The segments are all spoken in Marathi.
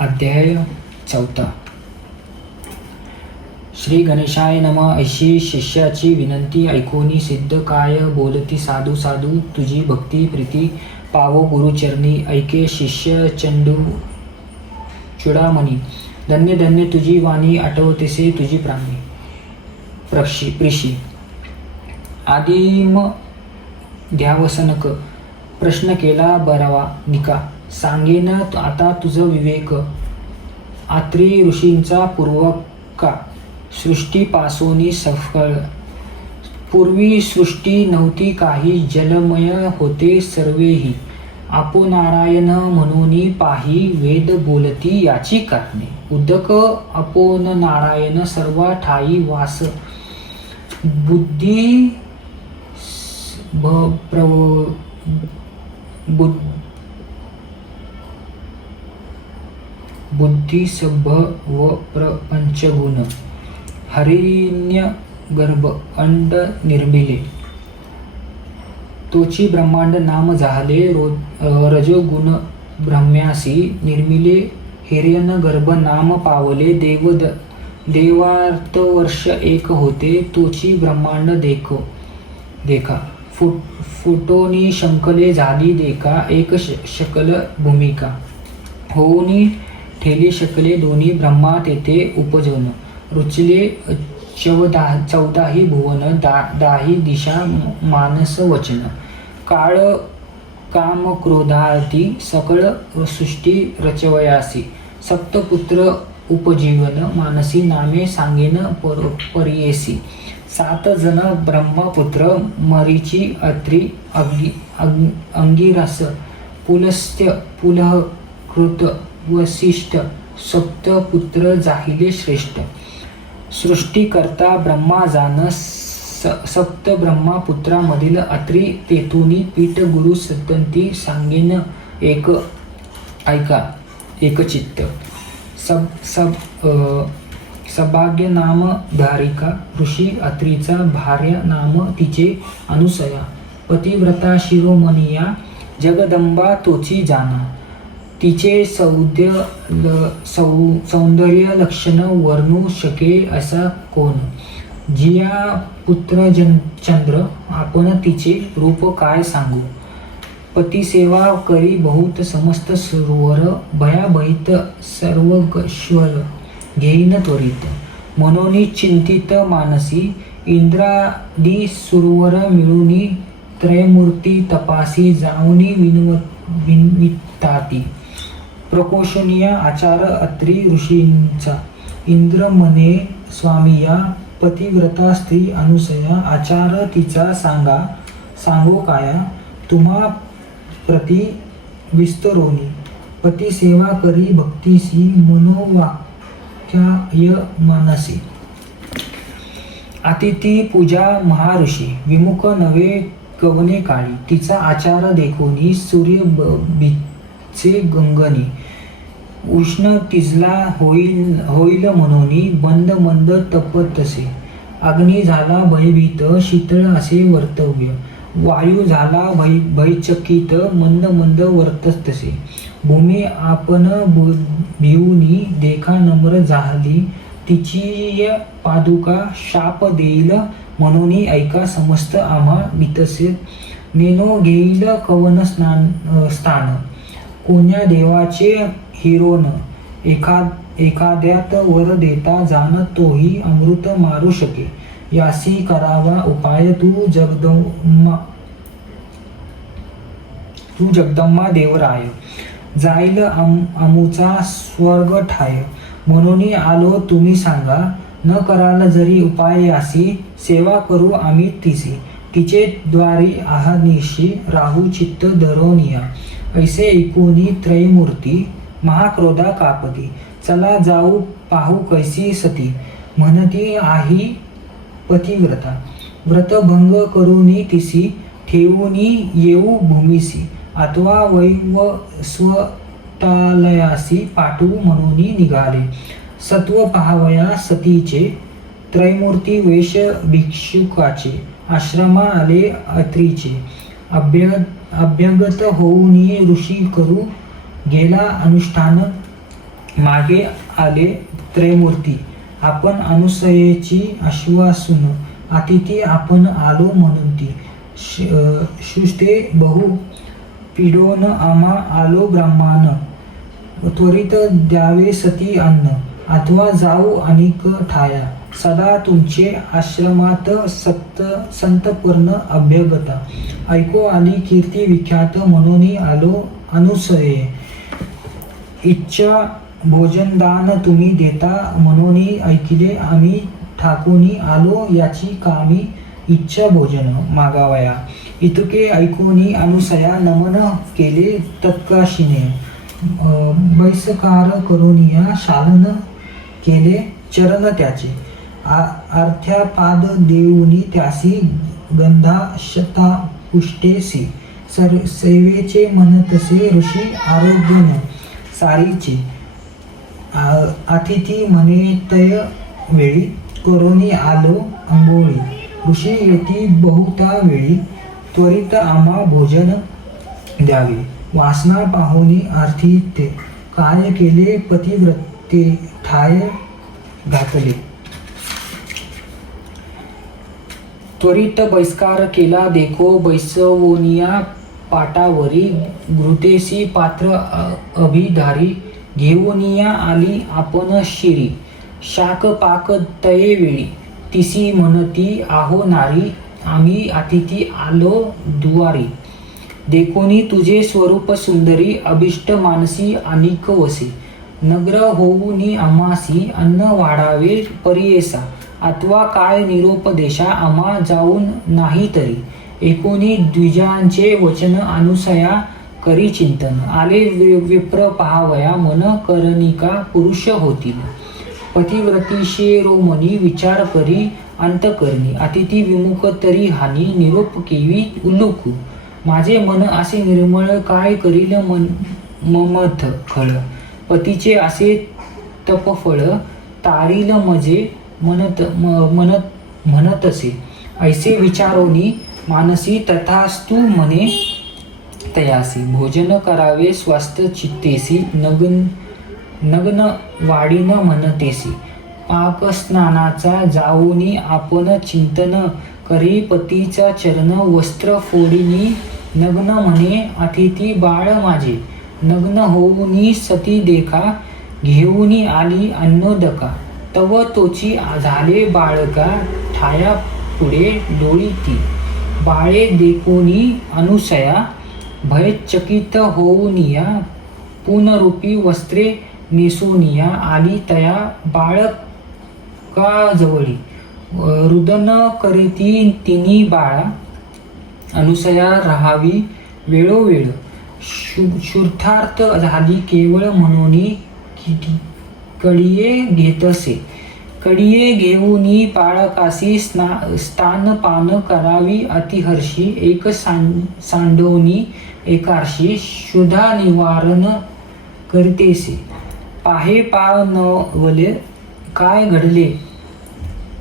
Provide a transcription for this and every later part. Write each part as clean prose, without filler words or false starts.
अध्याय 4. श्री गणेशाय नमः. ऐशी शिष्याची विनंती ऐकोनी सिद्ध काय बोलती साधू साधू तुझी भक्ती प्रीती पावो गुरुचरणी ऐके शिष्य चंडू चुडामणी धन्य धन्य तुझी वाणी आठवतेसे तुझी प्राणी प्रिशी आदिम ध्यावसनक प्रश्न केला बरावा निका सांगेन आता तुझ विवेक आत्री ऋषींचा पूर्वका सृष्टी पासोनी सफळ पूर्वी सृष्टी नव्हती काही जलमय होते सर्वेही आपो नारायण म्हणून पाही वेद बोलती याची कारणे उदक अपोन नारायण सर्व ठाई वास बुद्धी बुद्धी सभ व प्रपंचगुण हरिण्य गर्भ अंड निर्मिले तोची ब्रह्मांड नाम झाले रजोगुण ब्रह्म्यासी निर्मिले हिरण्य गर्भ नाम पावले देवार्थ वर्ष एक होते तोची ब्रह्मांड देखा फुटोनी शंकले झाली देखा एक शकल भूमिका होऊनी ठेली शकले दोन्ही ब्रह्मा तेथे उपजवून रुचले 14 भुवन दाही दिशा मानस वचन काळ काम क्रोधार्थी सकळ सृष्टी रचवयासी सप्तपुत्र उपजीवन मानसी नामे सांगेन परियेसी 7 जन ब्रह्मपुत्र मरीची अत्री अंगिरस पुलस्त्य पुलह कृत वसिष्ठ सप्तपुत्र जाहिले श्रेष्ठ सृष्टीकर्ता ब्रह्मा जान सप्त ब्रह्मपुत्रामधील अत्री तेथुनी पीठ गुरु सतंती सांगेन एक ऐका एकचित्त सभाग्य नाम धारिका ऋषी अत्रीचा भार्य नाम तिचे अनुसया पतिव्रता शिरोमणिया जगदंबा तोची जाना तिचे सौंदर्य लक्षण वर्णू शके असा कोण जिया पुत्र चंद्र आपण तिचे रूप काय सांगू पतिसेवा करी बहुत समस्त सुरवर भयाभीत सर्वश्वर घेईन त्वरित मनोनी चिंतित मानसी इंद्रादी सुरवर मिळूनी त्रयमूर्ती तपासी जाऊनी विनविताती प्रकोशनीय आचार अत्री ऋषींचा इंद्र म्हणे स्वामिया पतिव्रता स्त्री अनुसया आचार तिचा सांगो काया तुम्हा प्रति विस्तरोनी पती सेवा करी भक्तीसी मनोवाक्य मानसी अतिथी पूजा महाऋषी विमुख नवे कवने काळी तिचा आचार देखोनी सूर्य बीचे गंगनी उष्ण तिजला होईल म्हणून बंद मंद तपतसे अग्नी झाला भयभीत शीतळ असे वर्तव्य वायू झाला भयचकित मंद मंद वर्ततसे भूमी आपण भिवूनी देखा नम्र झाली तिची पादुका शाप देईल म्हणून ऐका समस्त आम्हा वितसे नेनो घेईल कवन स्थान कोण्या देवाचे हिरोन एखाद्यात वर देता जाण तोही अमृत मारू शके यासी करावा उपाय तू जगदम्मा देवराय जाईल अमुचा स्वर्ग ठाय म्हणून आलो तुम्ही सांगा न कराल जरी उपाय यासी सेवा करू आम्ही तिचे द्वारी आहानिशी राहू चित्त धरोनिया ऐसे ऐकूनी त्रयमूर्ती महाक्रोधा कापती चला जाऊ पाहू कैसी सती म्हणती आही पतिव्रता व्रतभंग करूनी तिसी ठेवूनी येऊ भूमिसी अथवा स्वतालयासी पाठवू म्हणून निघाले सत्व पाहावया सतीचे त्रयमूर्ती वेश भिक्षुकाचे आश्रमा आले अत्रीचे अभ्यंगत होऊनी ऋषी करू गेला अनुष्ठान मागे आले त्रयमूर्ती, आपण अनुसयेची आश्वासून अतिथी आपण आलो म्हणून ती शुष्टे बहु पिडोन आम्हा आलो ब्राह्मण, त्वरित द्यावे सती अन्न, अथवा जाऊ अनिक ठाया, सदा तुमचे आश्रमात संतपर्ण अभ्यगता, ऐको आली कीर्ती विख्यात म्हणून आलो अनुसये, इच्छा भोजनदान तुम्ही देता म्हणून ऐकिले आम्ही ठाकूनी आलो याची कामी, इच्छा भोजन मागावया, इतके ऐकूनी अनुसया नमन केले तत्काशीने, बैसकार करून या शालन केले चरण त्याचे, अर्थ्यापाद देऊनी त्यासी गंधाशता पुष्टेसी, सेवेचे म्हणतसे ऋषी आरोग्यन सारीचे, अतिथी म्हणे तय वेळी करोनी आलो अंघोळी, ऋषी येती बहुता वेळी त्वरित आम्हा भोजन द्यावे, वासना पाहुनी अर्थी ते काय केले पतिव्रते ठाय घातले, त्वरित बैस्कार केला देखो बैसवोनिया पाटावरी, घृतेसी पात्र अभिधारी, घेऊनिया आली आपण शिरी, शाक पाक तये वेळी, तिसी म्हणती आहो नारी, आम्ही अतिथी आलो दुवारी, देखोनी तुझे स्वरूप सुंदरी, अभिष्ट मानसी अनिक वसे, नग्र होऊनी आम्हासी अन्न वाढावे परियेसा, अथवा काय निरोपदेशा आम्हा जाऊन नाही तरी, एकोणी द्विजांचे वचन अनुसया करी चिंतन, आले विप्र पहावया मन करनिका पुरुष होतील, पतिव्रती शिरोमणी विचार करी अंतकरणी, अतिथी विमुख तरी हानी निरोप केवी उल्लुकू, माझे मन असे निर्मळ काय करील ममथ खळ, पतीचे असे तपफळ तारील मजे म्हणतसे, ऐसे विचारोनी मानसी तथास्तु म्हणे तयासी, भोजन करावे स्वस्थ चित्तेसी, नग्न वाढीन म्हणतेसी, पाक स्नानाचा जाऊनी आपण चिंतन करी, पतीचा चरण वस्त्र फोडीनी नग्न म्हणे अतिथी बाळ माझे, नग्न होऊनी सती देखा, घेऊनी आली अन्नोदका, तव तोची झाले बाळका, ठाया पुढे डोळी ती, बाळे देखोनी अनुसया, भयचकित होऊनिया, पुनरूपी वस्त्रे नेसोनिया, आली तया बाळका जवळी, रुदन करीती तिनी बाळा, अनुसया राहावी वेळोवेळ, शुद्धार्थ झाली केवळ म्हणून कडिये घेतसे, कडिये घेऊनी बाळकासी स्थानपान करावी अतिहर्षी, एक सांडोनी एकार्षी, शुद्धा निवारण करतेसे, पाहे पावनवले काय घडले,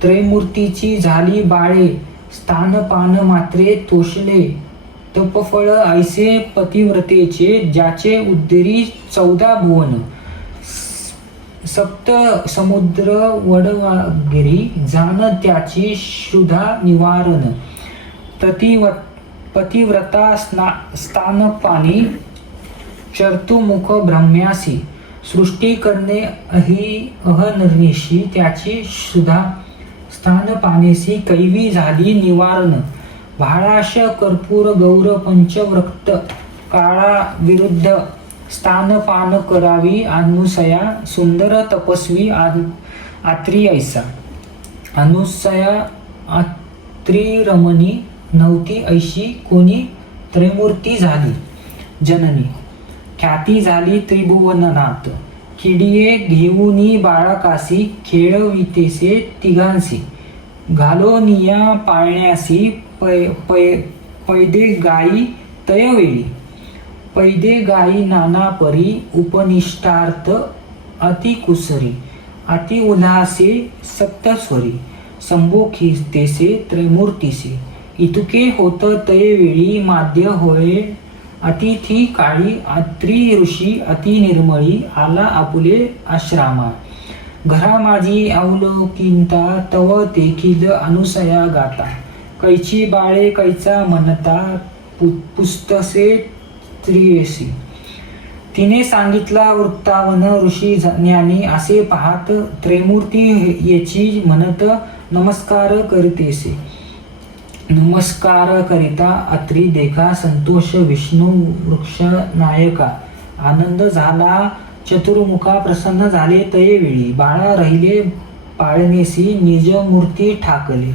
त्रयमूर्तीची झाली बाळे, स्थानपान मात्रे तोषले, तपफळ ऐसे पतिव्रतेचे, ज्याचे उद्दरी 14 भुवन, सप्त समुद्र वडवागिरी, जाण त्याची शुद्धा निवारण, पतिव्रता स्थानपानी, चर्तुमुख ब्रह्म्यासी, सृष्टी करणे अहर्निशी, त्याची शुद्धा स्थानपानेसी, कैवी झाली निवारण, भाळाश कर्पूर गौर पंचव्रक्त, काळा विरुद्ध स्थानपान करावी अनुसया, सुंदर तपस्वी आत्री ऐसा, अनुसया आत्री रमणी नव्हती ऐशी कोणी, त्रयमूर्ती झाली जननी, ख्याती झाली त्रिभुवननाथ, किडिये घेऊनी बाळकासी, खेळवितेसे तिघांसी, घालोनिया पाळण्यासी, पैदे गाई तयवेळी, पैदे गाई नाना परी, उपनिष्ठार्थ अतिकुसरी, अति उल्हासे सप्तस्वरी, संभोखितेसे त्रयमूर्तीसे, इतके होत तयवेळी माध्य होय अतिथी काळी अत्री ऋषी अति निर्मळी आला आपुले आश्रामा. घरा माझी अवलोकिंता तव देखील अनुसया गाता. कैची बाळे कैचा म्हणता पुस्तसे त्रियसी. तिने सांगितला वृत्तावन ऋषी ज्ञानी असे पाहत त्रैमूर्ती येची म्हणत नमस्कार करीतेसे. नमस्कार करिता अत्री देखा संतोष विष्णू वृक्ष नायका. आनंद झाला चतुर्मुखा प्रसन्न झाले तये वेळी. बाळा रहिले पाळणेसी निज मूर्ती ठाकले.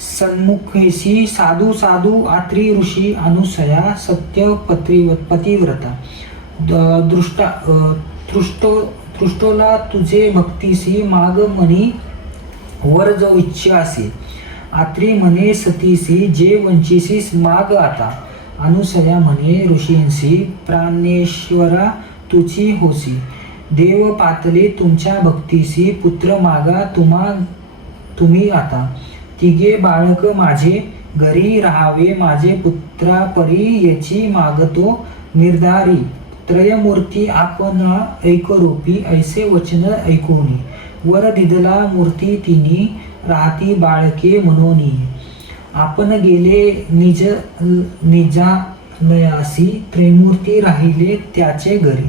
सन्मुखेसी साधू साधू आत्री ऋषी अनुसया सत्य पतिव्रता. तृष्टोला तुझे भक्तीसी माग मनी वर जो इच्छासी. आत्री म्हणे सतीसी जे वंचिसीस माग आता. अनुसया म्हणे ऋषींसी प्राणेश्वरा तुची होसी. देव पातले तुमच्या भक्तीसी पुत्र मागा तुम्ही आता. तिघे बाळक माझे घरी राहावे माझे पुत्रा परी याची मागतो निर्धारी. त्रयमूर्ती आपणा ऐकरूपी ऐसे वचन ऐकूनी. वर दिदला मूर्ती तिनी राहती बाळके मनोनी. आपण गेले निजालयासी त्रैमूर्ती राहिले त्याचे घरी.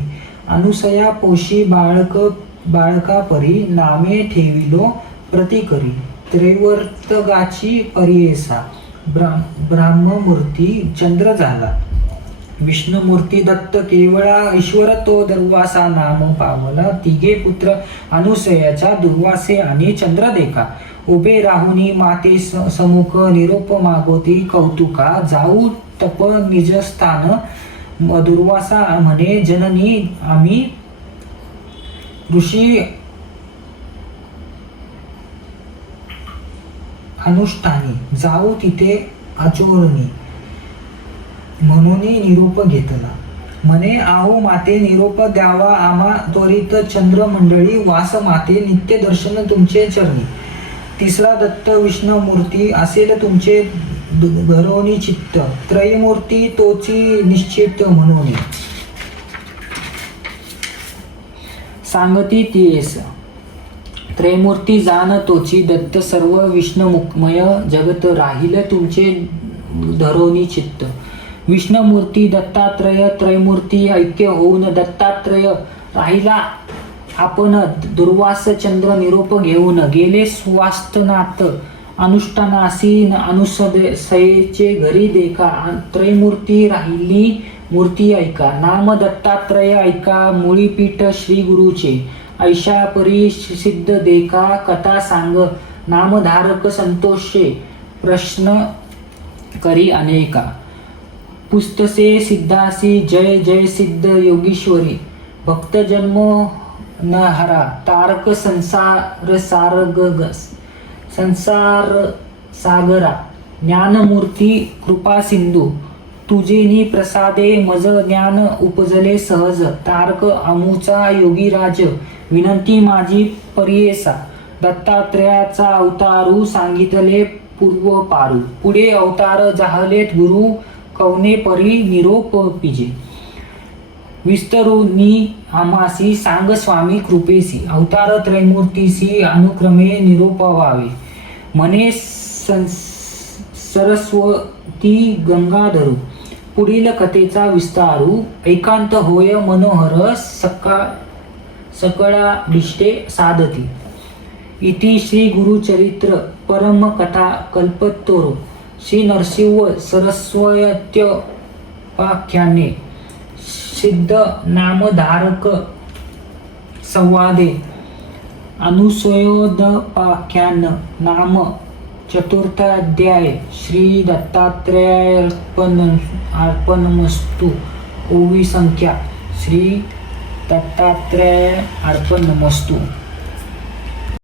अनुसया पोशी बाळका परी नामे ठेविलो प्रतिकरी. त्रैवर्तगाची परियेसा ब्राह्ममूर्ती चंद्र झाला. विष्णुमूर्ती दत्त केवळा ईश्वर तो दुर्वासा नाम पावला. तिघे पुत्र अनुसयाच्या दुर्वासे आणि चंद्र देखा. उभे राहुनी माते समुख निरोप मागोती कौतुका. जाऊ तप निजस्थान दुर्वासा म्हणे जननी आम्ही ऋषी अनुष्ठानी. जाऊ तिथे आचोरणी म्हणून निरोप घेतला. म्हणे आहो माते निरोप द्यावा आम्हा त्वरित. चंद्र मंडळी वास माते नित्य दर्शन तुमचे चरणी. तिसरा दत्त विष्णुमूर्ती असेल तुमचे घरोनी चित्त. त्रयमूर्ती तोची निश्चित म्हणून. सांगती तीस त्रैमूर्ती जाण तोची दत्त सर्व विष्णुमुखमय जगत राहील तुमचे धरोनी चित्त. विष्णुमूर्ती दत्तात्रय त्रैमूर्ती ऐक्य होऊन दत्तात्रय राहिला आपण. दुर्वास चंद्र निरोप घेऊन गेले सुवास्तनात. अनुष्ठानासी अनुसयेचे घरी देखा. त्रैमूर्ती राहिली मूर्ती ऐका. नाम दत्तात्रय ऐका मुळी पीठ श्री गुरुचे. ऐशा परी सिद्ध देखा कथा सांग. नामधारक संतोषे प्रश्न करी अनेका. पुस्तसे सिद्धासी जय जय सिद्ध योगीश्वरी. भक्त जन्म न हरा तारक संसार सागरा. ज्ञानमूर्ती कृपा सिंधू तुझेनी प्रसादे मज ज्ञान उपजले सहज. तारक अमुचा योगीराज विनंती माझी परियेसा. दत्तात्रयाचा अवतारू सांगितले पूर्व पारू. पुढे अवतार जाहलेत गुरु कवने परी निरोप पिजे. विस्तरुनी आमासी सांग स्वामी कृपेसी. अवतार त्रैमूर्तीसी अनुक्रमे निरोपवावे. म्हणे सरस्वती गंगाधरू. पुढील कथेचा विस्तारू. एकांत होय मनोहर सकळा भिष्टे साधती. इति श्री गुरुचरित्र परम कथा कल्पतोरो श्री नरसिंह सरस्वत्योपाख्याने सिद्ध नामधारक संवादे अनुसयोदपाख्यान नाम चतुर्थाध्याय. श्री दत्तात्रेयार्पणमस्तु. ओवी संख्या श्री दत्तात्रेय अर्पणमस्तु.